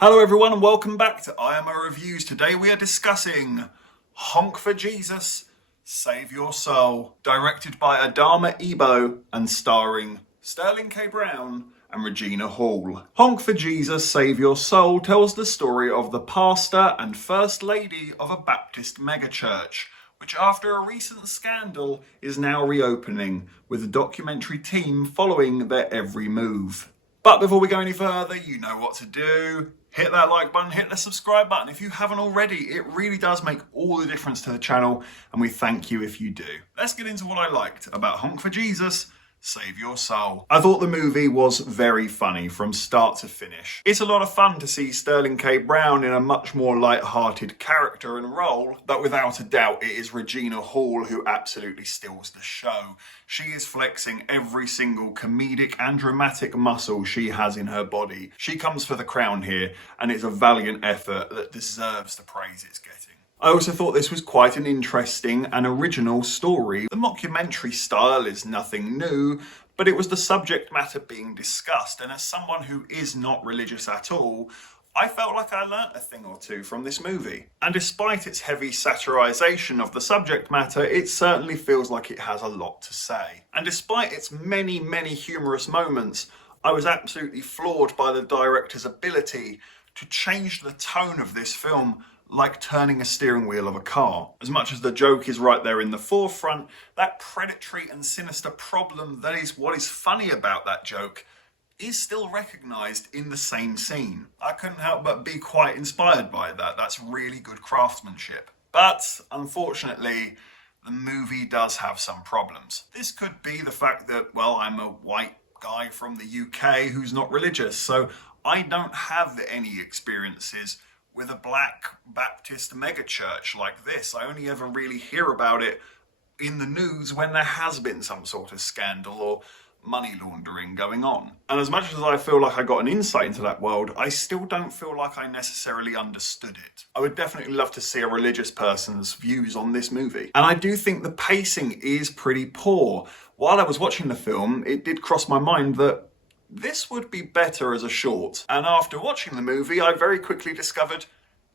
Hello everyone and welcome back to IMO Reviews. Today we are discussing Honk for Jesus, Save Your Soul, directed by Adama Ebo and starring Sterling K. Brown and Regina Hall. Honk for Jesus, Save Your Soul tells the story of the pastor and first lady of a Baptist megachurch, which after a recent scandal is now reopening, with the documentary team following their every move. But before we go any further, you know what to do. Hit that like button, hit the subscribe button if you haven't already. It really does make all the difference to the channel, and we thank you if you do. Let's get into what I liked about Honk for Jesus, Save Your Soul. I thought the movie was very funny from start to finish. It's a lot of fun to see Sterling K. Brown in a much more light-hearted character and role, but without a doubt it is Regina Hall who absolutely steals the show. She is flexing every single comedic and dramatic muscle she has in her body. She comes for the crown here, and it's a valiant effort that deserves the praise it's getting. I also thought this was quite an interesting and original story. The mockumentary style is nothing new, but it was the subject matter being discussed, and as someone who is not religious at all, I felt like I learnt a thing or two from this movie. And despite its heavy satirization of the subject matter, it certainly feels like it has a lot to say. And despite its many, many humorous moments, I was absolutely floored by the director's ability to change the tone of this film like turning a steering wheel of a car. As much as the joke is right there in the forefront, that predatory and sinister problem that is what is funny about that joke is still recognised in the same scene. I couldn't help but be quite inspired by that. That's really good craftsmanship. But unfortunately, the movie does have some problems. This could be the fact that, well, I'm a white guy from the UK who's not religious, so I don't have any experiences with a black Baptist megachurch like this. I only ever really hear about it in the news when there has been some sort of scandal or money laundering going on. And as much as I feel like I got an insight into that world, I still don't feel like I necessarily understood it. I would definitely love to see a religious person's views on this movie. And I do think the pacing is pretty poor. While I was watching the film, it did cross my mind that this would be better as a short. And after watching the movie, I very quickly discovered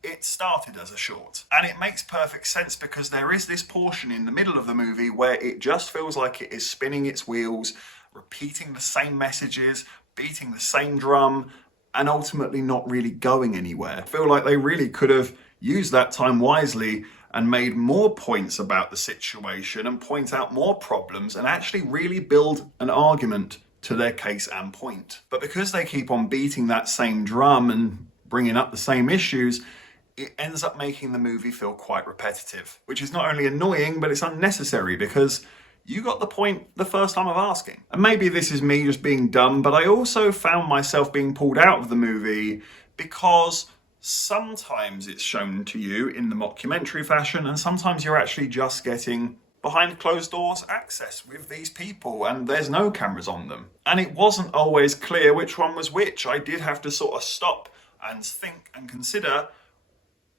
it started as a short. And it makes perfect sense because there is this portion in the middle of the movie where it just feels like it is spinning its wheels, repeating the same messages, beating the same drum, and ultimately not really going anywhere. I feel like they really could have used that time wisely and made more points about the situation and point out more problems and actually really build an argument to their case and point. But because they keep on beating that same drum and bringing up the same issues, it ends up making the movie feel quite repetitive, which is not only annoying, but it's unnecessary because you got the point the first time of asking. And maybe this is me just being dumb, but I also found myself being pulled out of the movie because sometimes it's shown to you in the mockumentary fashion, and sometimes you're actually just getting behind closed doors access with these people and there's no cameras on them. And it wasn't always clear which one was which. I did have to sort of stop and think and consider,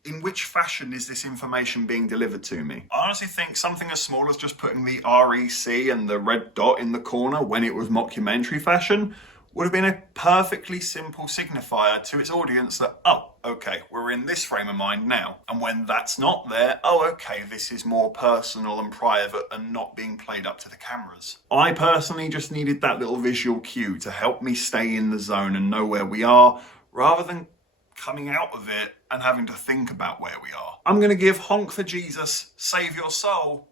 in which fashion is this information being delivered to me? I honestly think something as small as just putting the REC and the red dot in the corner when it was mockumentary fashion would have been a perfectly simple signifier to its audience that, oh, okay, we're in this frame of mind now. And when that's not there, oh, okay, this is more personal and private and not being played up to the cameras. I personally just needed that little visual cue to help me stay in the zone and know where we are, rather than coming out of it and having to think about where we are. I'm going to give Honk for Jesus, Save Your Soul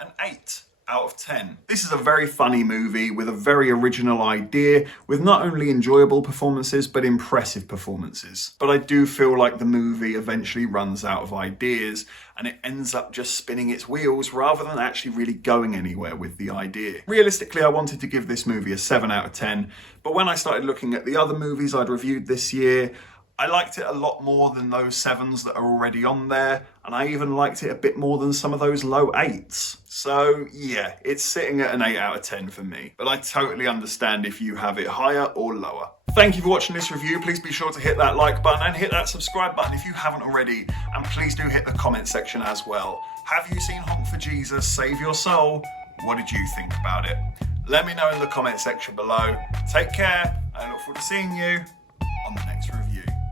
an 8 out of 10. This is a very funny movie with a very original idea, with not only enjoyable performances, but impressive performances. But I do feel like the movie eventually runs out of ideas and it ends up just spinning its wheels rather than actually really going anywhere with the idea. Realistically, I wanted to give this movie a 7 out of 10, but when I started looking at the other movies I'd reviewed this year, I liked it a lot more than those 7s that are already on there, and I even liked it a bit more than some of those low 8s. So yeah, it's sitting at an 8 out of 10 for me, but I totally understand if you have it higher or lower. Thank you for watching this review. Please be sure to hit that like button and hit that subscribe button if you haven't already, and please do hit the comment section as well. Have you seen Honk for Jesus, Save Your Soul? What did you think about it? Let me know in the comment section below. Take care, and I look forward to seeing you on the next review.